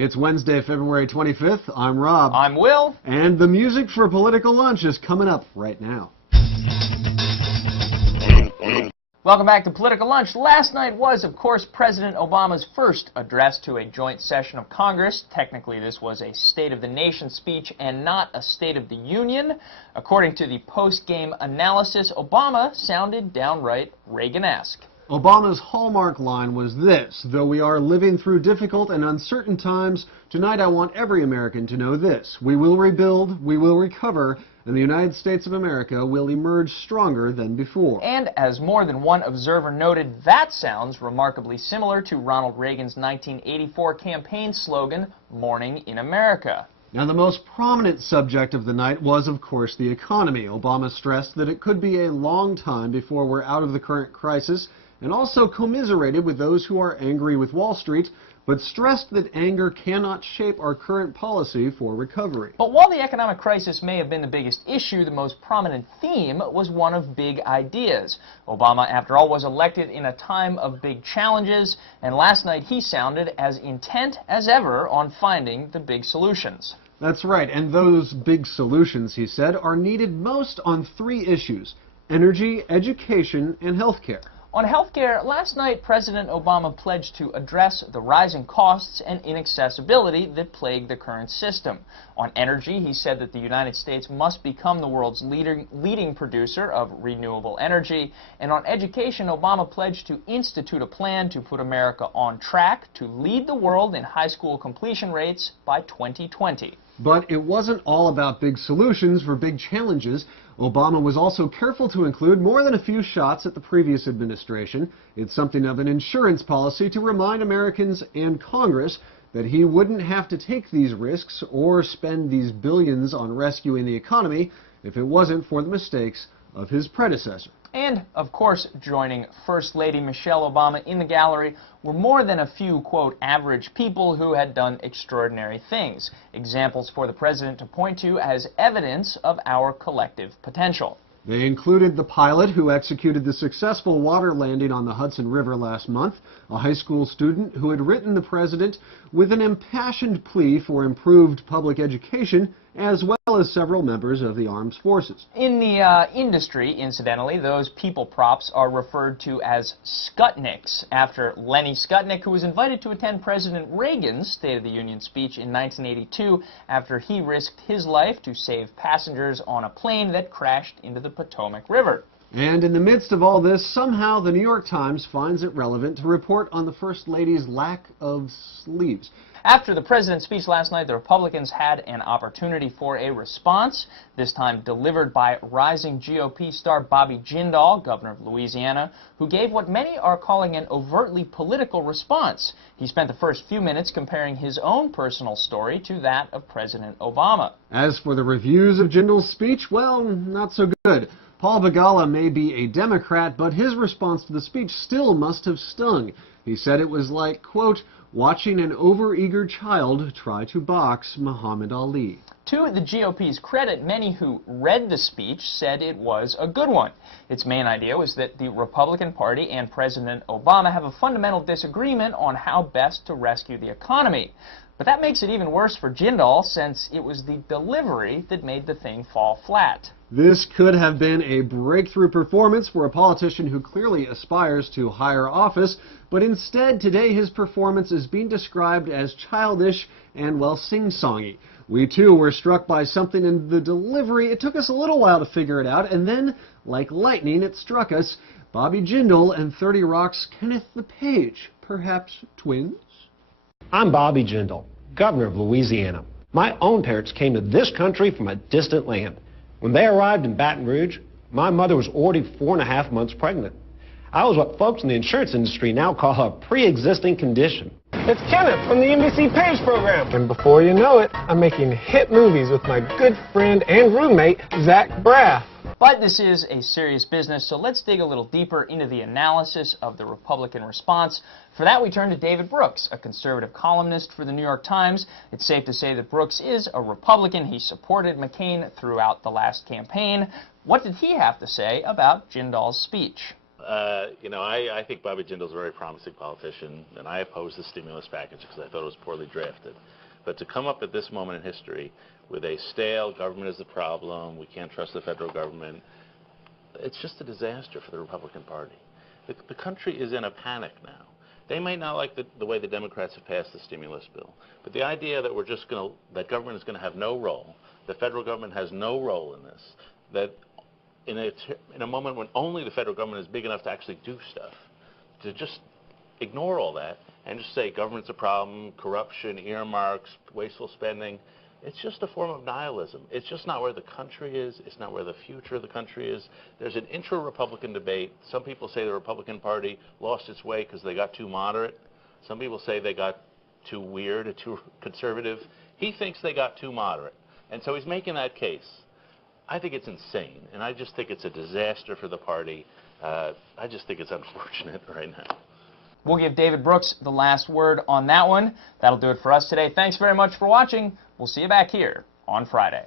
It's Wednesday, February 25th. I'm Rob. I'm Will. And the music for Political Lunch is coming up right now. Welcome back to Political Lunch. Last night was, of course, President Obama's first address to a joint session of Congress. Technically, this was a State of the Nation speech and not a State of the Union. According to the post-game analysis, Obama sounded downright Reagan-esque. Obama's hallmark line was this: though we are living through difficult and uncertain times, tonight I want every American to know this: we will rebuild, we will recover, and the United States of America will emerge stronger than before. And as more than one observer noted, that sounds remarkably similar to Ronald Reagan's 1984 campaign slogan, "Morning in America." Now, the most prominent subject of the night was, of course, the economy. Obama stressed that it could be a long time before we're out of the current crisis, and also commiserated with those who are angry with Wall Street, but stressed that anger cannot shape our current policy for recovery. But while the economic crisis may have been the biggest issue, the most prominent theme was one of big ideas. Obama, after all, was elected in a time of big challenges, and last night he sounded as intent as ever on finding the big solutions. That's right, and those big solutions, he said, are needed most on three issues: energy, education, and health care. On health care, last night President Obama pledged to address the rising costs and inaccessibility that plague the current system. On energy, he said that the United States must become the world's leading producer of renewable energy. And on education, Obama pledged to institute a plan to put America on track to lead the world in high school completion rates by 2020. But it wasn't all about big solutions for big challenges. Obama was also careful to include more than a few shots at the previous administration. It's something of an insurance policy to remind Americans and Congress that he wouldn't have to take these risks or spend these billions on rescuing the economy if it wasn't for the mistakes of his predecessor. And, of course, joining First Lady Michelle Obama in the gallery were more than a few, quote, average people who had done extraordinary things. Examples for the president to point to as evidence of our collective potential. They included the pilot who executed the successful water landing on the Hudson River last month, a high school student who had written the president with an impassioned plea for improved public education, as well as several members of the armed forces. In the industry, incidentally, those people props are referred to as Skutniks, after Lenny Skutnik, who was invited to attend President Reagan's State of the Union speech in 1982 after he risked his life to save passengers on a plane that crashed into the Potomac River. And in the midst of all this, somehow the New York Times finds it relevant to report on the First Lady's lack of sleeves. After the president's speech last night, the Republicans had an opportunity for a response, this time delivered by rising GOP star Bobby Jindal, governor of Louisiana, who gave what many are calling an overtly political response. He spent the first few minutes comparing his own personal story to that of President Obama. As for the reviews of Jindal's speech, well, not so good. Paul Begala may be a Democrat, but his response to the speech still must have stung. He said it was like, quote, watching an overeager child try to box Muhammad Ali. To the GOP's credit, many who read the speech said it was a good one. Its main idea was that the Republican Party and President Obama have a fundamental disagreement on how best to rescue the economy. But that makes it even worse for Jindal, since it was the delivery that made the thing fall flat. This could have been a breakthrough performance for a politician who clearly aspires to higher office, but instead today his performance is being described as childish and, well, sing-songy. We too were struck by something in the delivery. It took us a little while to figure it out, and then, like lightning, it struck us. Bobby Jindal and 30 Rock's Kenneth LePage, perhaps twins? I'm Bobby Jindal, governor of Louisiana. My own parents came to this country from a distant land. When they arrived in Baton Rouge, my mother was already 4.5 months pregnant. I was what folks in the insurance industry now call a pre-existing condition. It's Kenneth from the NBC Page program. And before you know it, I'm making hit movies with my good friend and roommate, Zach Braff. But this is a serious business, so let's dig a little deeper into the analysis of the Republican response. For that, we turn to David Brooks, a conservative columnist for the New York Times. It's safe to say that Brooks is a Republican. He supported McCain throughout the last campaign. What did he have to say about Jindal's speech? You know, I think Bobby Jindal is a very promising politician, and I opposed the stimulus package because I thought it was poorly drafted. But to come up at this moment in history with a stale government is the problem, we can't trust the federal government, it's just a disaster for the Republican Party. The country is in a panic now. They may not like the way the Democrats have passed the stimulus bill, but the idea that that government is going to have no role, the federal government has no role in this, that in a moment when only the federal government is big enough to actually do stuff, to just ignore all that and just say government's a problem, corruption, earmarks, wasteful spending, it's just a form of nihilism. It's just not where the country is. It's not where the future of the country is. There's an intra-Republican debate. Some people say the Republican Party lost its way because they got too moderate. Some people say they got too weird or too conservative. He thinks they got too moderate. And so he's making that case. I think it's insane, and I just think it's a disaster for the party. I just think it's unfortunate right now. We'll give David Brooks the last word on that one. That'll do it for us today. Thanks very much for watching. We'll see you back here on Friday.